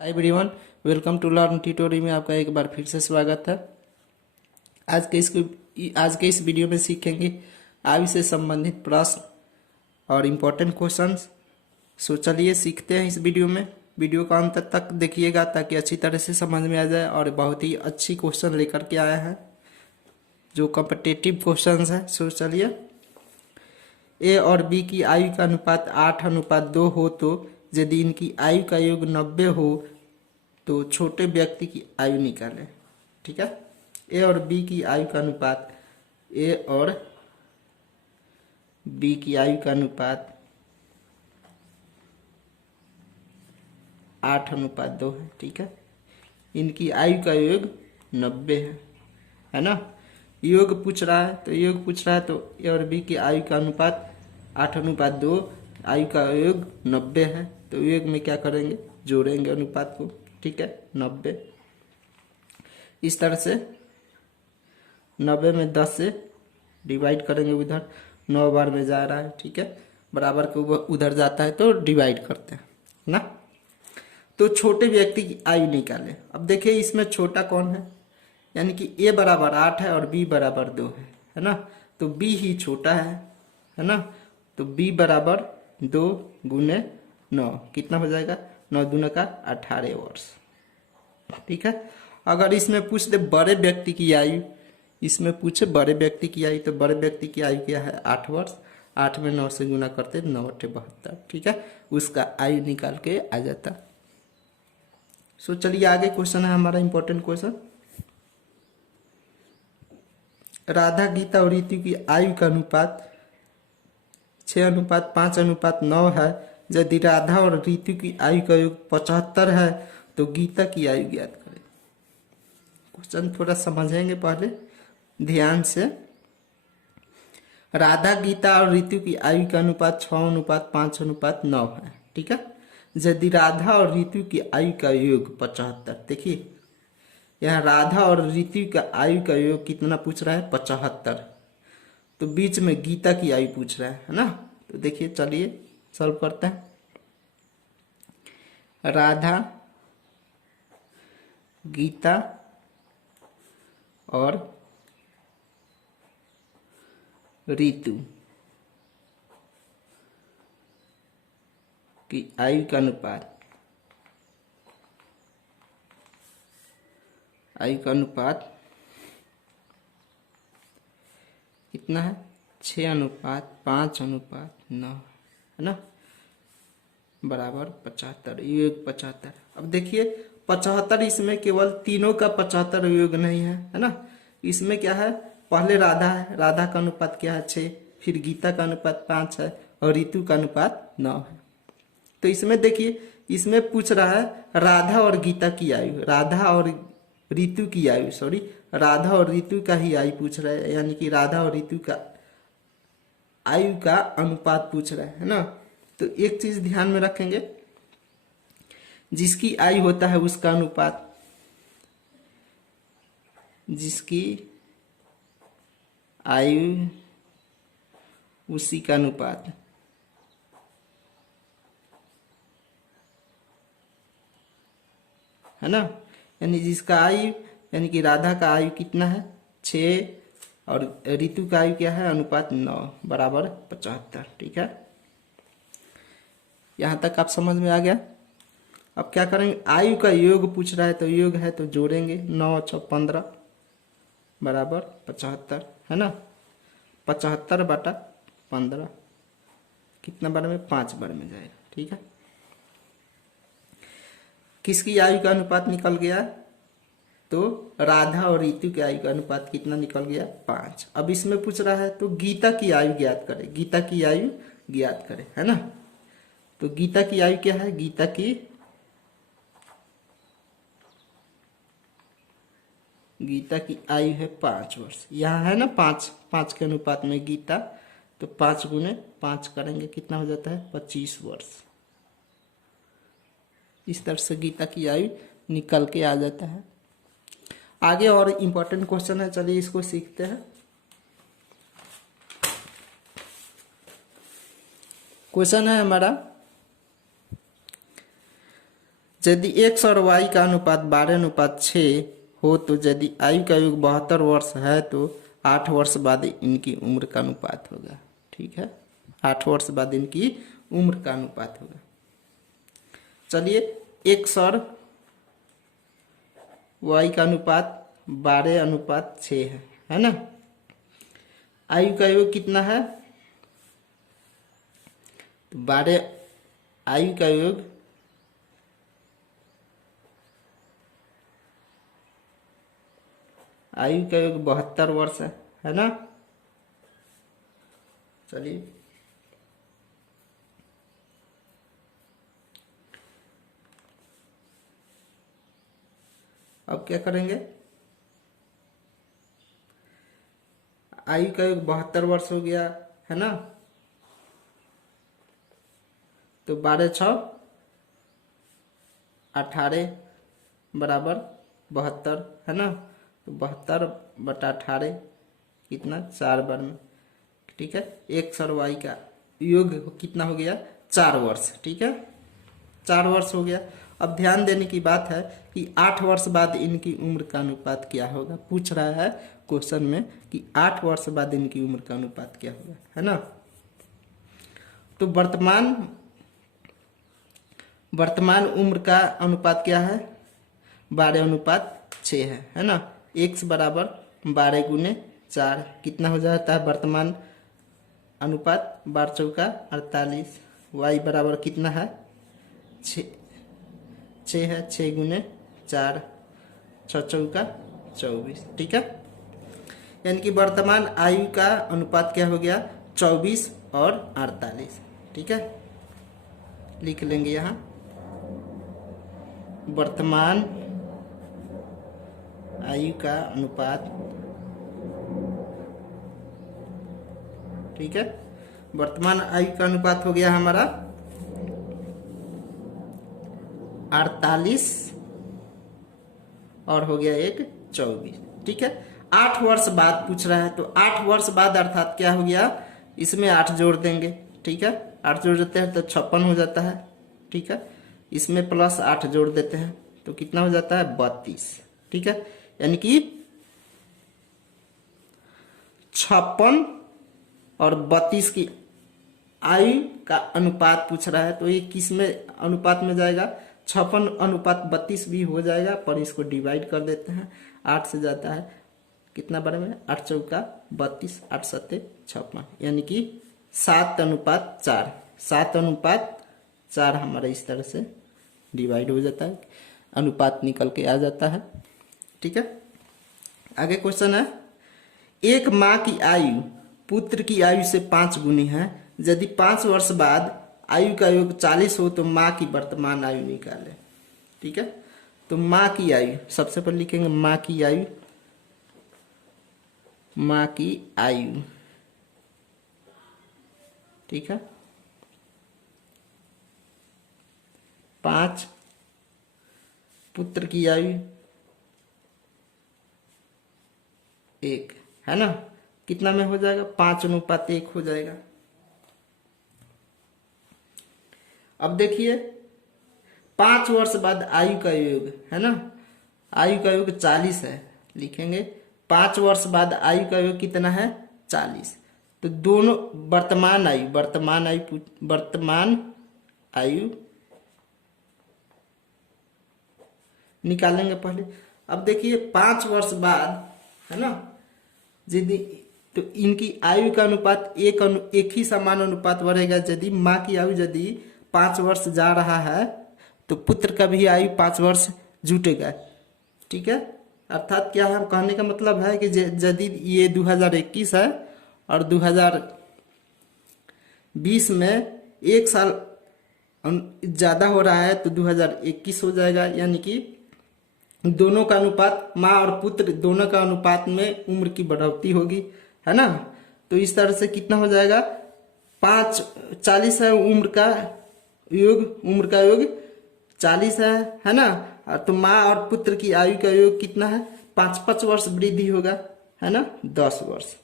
Hi everyone, welcome to learn tutorial में आपका एक बार फिर से स्वागत है। आज के इस वीडियो में सीखेंगे आयु से संबंधित प्रश्न और इम्पोर्टेंट क्वेश्चंस। सो चलिए सीखते हैं इस वीडियो में। वीडियो का अंत तक देखिएगा ताकि अच्छी तरह से समझ में आ जाए, और बहुत ही अच्छी क्वेश्चन लेकर के आए हैं जो कॉम्पिटिटिव क्वेश्चंस है। सो चलिए, ए और बी की आयु का अनुपात 8:2 हो तो यदि इनकी आयु का योग 90 हो तो छोटे व्यक्ति की आयु निकालें। ठीक है, ए और बी की आयु का अनुपात, ए और बी की आयु का अनुपात 8:2 है। ठीक है, इनकी आयु का योग 90 है ना। योग पूछ रहा है तो ए और बी की आयु का अनुपात 8:2, आयु का योग 90 है, तो योग में क्या करेंगे, जोड़ेंगे अनुपात को। ठीक है, 90 इस तरह से 90 में 10 से डिवाइड करेंगे, उधर 9 बार में जा रहा है। ठीक है, बराबर को उधर जाता है तो डिवाइड करते हैं ना। तो छोटे व्यक्ति की आयु निकालें। अब देखिए इसमें छोटा कौन है, यानी कि ए बराबर 8 है और बी बराबर 2 है ना। तो बी ही छोटा है ना। तो बी बराबर 2 गुने 9 कितना हो जाएगा, 9 दूना का 18 वर्ष। ठीक है, अगर इसमें पूछ दे बड़े व्यक्ति की आयु, इसमें पूछे बड़े व्यक्ति की आयु, तो बड़े व्यक्ति की आयु क्या है, 8 वर्ष। 8 में 9 से गुना करते 9 × 72। ठीक है, उसका आयु निकाल के आ जाता। सो चलिए आगे क्वेश्चन है हमारा इंपॉर्टेंट क्वेश्चन। राधा, गीता और ऋतु की आयु का अनुपात 6:5:9 है। यदि राधा और ऋतु की आयु का योग 75 है तो गीता की आयु ज्ञात करें। क्वेश्चन थोड़ा समझेंगे पहले ध्यान से। राधा, गीता और ऋतु की आयु का अनुपात 6:5:9 है। ठीक है, यदि राधा और ऋतु की आयु का योग 75, देखिए यहाँ राधा और ऋतु का आयु का योग कितना पूछ रहा है, 75, तो बीच में गीता की आयु पूछ रहा है ना। तो देखिए चलिए सॉल्व करते हैं। राधा, गीता और ऋतु की आयु का अनुपात, कितना है, 6:5:9 है ना, बराबर 75, योग 75। अब देखिए 75, इसमें केवल तीनों का 75 योग नहीं है ना। इसमें क्या है, पहले राधा है, राधा का अनुपात क्या है, 6, फिर गीता का अनुपात 5 है और ऋतु का अनुपात 9 है। तो इसमें देखिए, इसमें पूछ रहा है राधा और गीता की आयु, राधा और ऋतु की आयु, सॉरी, राधा और ऋतु का ही आयु पूछ रहा है, यानी कि राधा और ऋतु का आयु का अनुपात पूछ रहा है ना। तो एक चीज ध्यान में रखेंगे, जिसकी आयु होता है उसका अनुपात, जिसकी आयु उसी का अनुपात, है ना। यानी जिसका आयु, यानी कि राधा का आयु कितना है, 6, और ऋतु का आयु क्या है, अनुपात 9 बराबर 75। ठीक है, यहां तक आप समझ में आ गया। अब क्या करेंगे, आयु का योग पूछ रहा है तो योग है तो जोड़ेंगे, 9 × 6 = 15 बराबर 75 है ना। 75/15 कितना बार में, 5 बार में जाएगा। ठीक है, किसकी आयु का अनुपात निकल गया, तो राधा और ऋतु की आयु का अनुपात कितना निकल गया, 5। अब इसमें पूछ रहा है तो गीता की आयु ज्ञात करें, गीता की आयु ज्ञात करें, है ना। तो गीता की आयु क्या है, गीता की आयु है 5 वर्ष। यहाँ है ना 5 के अनुपात में गीता, तो 5 × 5 करेंगे कितना हो जाता है, 25 वर्ष। इस तरह से गीता की आयु निकल के आ जाता है। आगे और इम्पोर्टेंट क्वेश्चन है, चलिए इसको सीखते हैं। क्वेश्चन है हमारा, यदि x और y का अनुपात 12:6 हो तो यदि आयु का योग 72 वर्ष है तो 8 वर्ष बाद इनकी उम्र का अनुपात होगा। ठीक है, 8 वर्ष बाद इनकी उम्र का अनुपात होगा। चलिए, x और y का अनुपात 12:6 है ना। आयु का योग कितना है? तो 12 आयु का योग आयु का योग 72 वर्ष है ना। चलिए, अब क्या करेंगे? आयु का योग 72 वर्ष हो गया है ना। तो 12×6 18 बराबर 72 है ना। तो 72/18 कितना? 4 बार में। ठीक है, x और y का योग कितना हो गया? 4 वर्ष। ठीक है, 4 वर्ष हो गया। अब ध्यान देने की बात है कि 8 वर्ष बाद इनकी उम्र का अनुपात क्या होगा। पूछ रहा है क्वेश्चन में कि 8 वर्ष बाद इनकी उम्र का अनुपात क्या होगा, है ना। तो वर्तमान उम्र का अनुपात क्या है? 12:6 है ना। x बराबर 12×4 कितना हो जाता है वर्तमान अनुपात? 12×4 48। y बराबर कितना है? 6 है। 6×4 6×4 24। ठीक है, यानी कि वर्तमान आयु का अनुपात क्या हो गया? 24 और 48। ठीक है, लिख लेंगे यहाँ वर्तमान आयु का अनुपात। ठीक है, वर्तमान आयु का अनुपात हो गया हमारा 48 और हो गया एक 24। ठीक है, 8 वर्ष बाद पूछ रहा है तो 8 वर्ष बाद अर्थात क्या हो गया? इसमें 8 जोड़ देंगे। ठीक है, 8 जोड़ देते हैं तो 56 हो जाता है। ठीक है, इसमें प्लस 8 जोड़ देते हैं तो कितना हो जाता है? 32। ठीक है, यानी कि 56 और 32 की आयु का अनुपात पूछ रहा है तो ये किस में अनुपात में जाएगा? 56:32 भी हो जाएगा, पर इसको डिवाइड कर देते हैं। 8 से जाता है कितना बार में? 8×4 32, 8×7 56, यानी कि 7:4। 7:4 हमारा इस तरह से डिवाइड हो जाता है, अनुपात निकल के आ जाता है। ठीक है, आगे क्वेश्चन है, एक माँ की आयु पुत्र की आयु से 5 गुनी है। यदि 5 वर्ष बाद आयु का योग 40 हो तो माँ की वर्तमान आयु निकालें। ठीक है, तो माँ की आयु सबसे पहले लिखेंगे माँ की आयु। माँ की आयु, ठीक है, 5, पुत्र की आयु 1 है ना। कितना में हो जाएगा? 5:1 हो जाएगा। अब देखिए 5 वर्ष बाद आयु का योग है ना, आयु का योग 40 है। लिखेंगे 5 वर्ष बाद आयु का योग कितना है? 40। तो दोनों वर्तमान आयु निकालेंगे पहले। अब देखिए 5 वर्ष बाद है ना, यदि तो इनकी आयु का अनुपात एक ही समान अनुपात बढ़ेगा। यदि माँ की आयु यदि 5 वर्ष जा रहा है तो पुत्र का भी आयु 5 वर्ष जुटेगा। ठीक है, अर्थात क्या है कहने का मतलब है कि यदि ये 2021 है और 2020 में 1 साल ज़्यादा हो रहा है तो 2021 हो जाएगा। यानी कि दोनों का अनुपात, माँ और पुत्र दोनों का अनुपात में उम्र की बढ़ोतरी होगी, है ना। तो इस तरह से कितना हो जाएगा? 40 है उम्र का योग 40 है ना। तो माँ और पुत्र की आयु का योग कितना है? 5 वर्ष वृद्धि होगा, है ना, 10 वर्ष।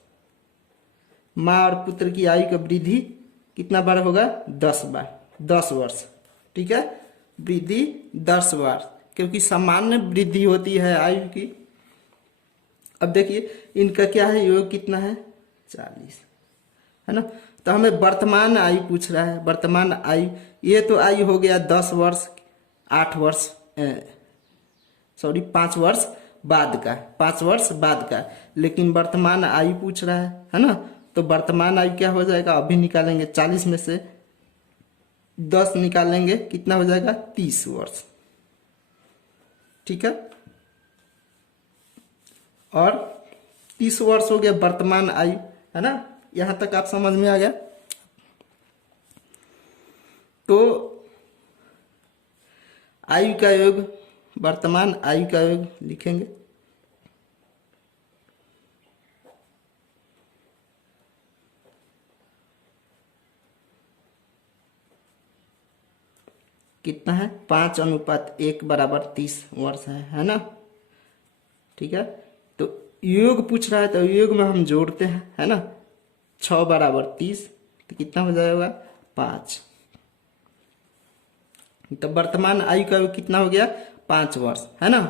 माँ और पुत्र की आयु का वृद्धि कितना बार होगा? 10 बार, 10 वर्ष। ठीक है, वृद्धि 10 वर्ष, क्योंकि सामान्य वृद्धि होती है आयु की। अब देखिए इनका क्या है, योग कितना है 40, है ना। तो हमें वर्तमान आयु पूछ रहा है, वर्तमान आयु, ये तो आयु हो गया 10 वर्ष 8 वर्ष 5 वर्ष बाद का, 5 वर्ष बाद का, लेकिन वर्तमान आयु पूछ रहा है ना। तो वर्तमान आयु क्या हो जाएगा, अभी निकालेंगे 40 में से 10 निकालेंगे, कितना हो जाएगा 30 वर्ष, ठीक है। और 30 वर्ष हो गया वर्तमान आयु, है ना। यहां तक आप समझ में आ गया। तो आयु का योग, वर्तमान आयु का योग लिखेंगे, कितना है 5:1 बराबर 30 वर्ष है ना, ठीक है। तो योग पूछ रहा है तो योग में हम जोड़ते हैं, है ना। 6 बराबर 30, तो कितना हो जाएगा 5। तो वर्तमान आयु का योग कितना हो गया 5 वर्ष, है ना।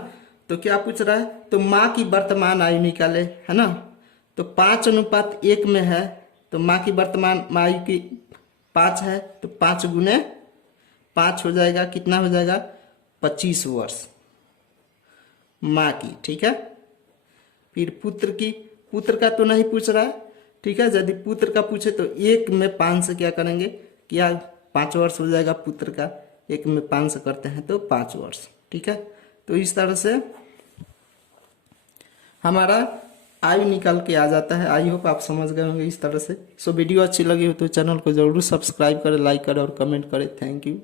तो क्या पूछ रहा है, तो माँ की वर्तमान आयु निकाले, है ना। तो 5:1 में है, तो माँ की वर्तमान आयु की 5 है, तो 5 गुने 5 हो जाएगा, कितना हो जाएगा 25 वर्ष माँ की, ठीक है। फिर पुत्र की, पुत्र का तो नहीं पूछ रहा है, ठीक है। यदि पुत्र का पूछे तो 1 में 5 से क्या करेंगे, क्या 5 वर्ष हो जाएगा पुत्र का, 1 में 5 से करते हैं तो 5 वर्ष, ठीक है। तो इस तरह से हमारा आयु निकाल के आ जाता है। आई होप आप समझ गए होंगे इस तरह से। सो वीडियो अच्छी लगी हो तो चैनल को जरूर सब्सक्राइब करें, लाइक करें और कमेंट करें। Thank you.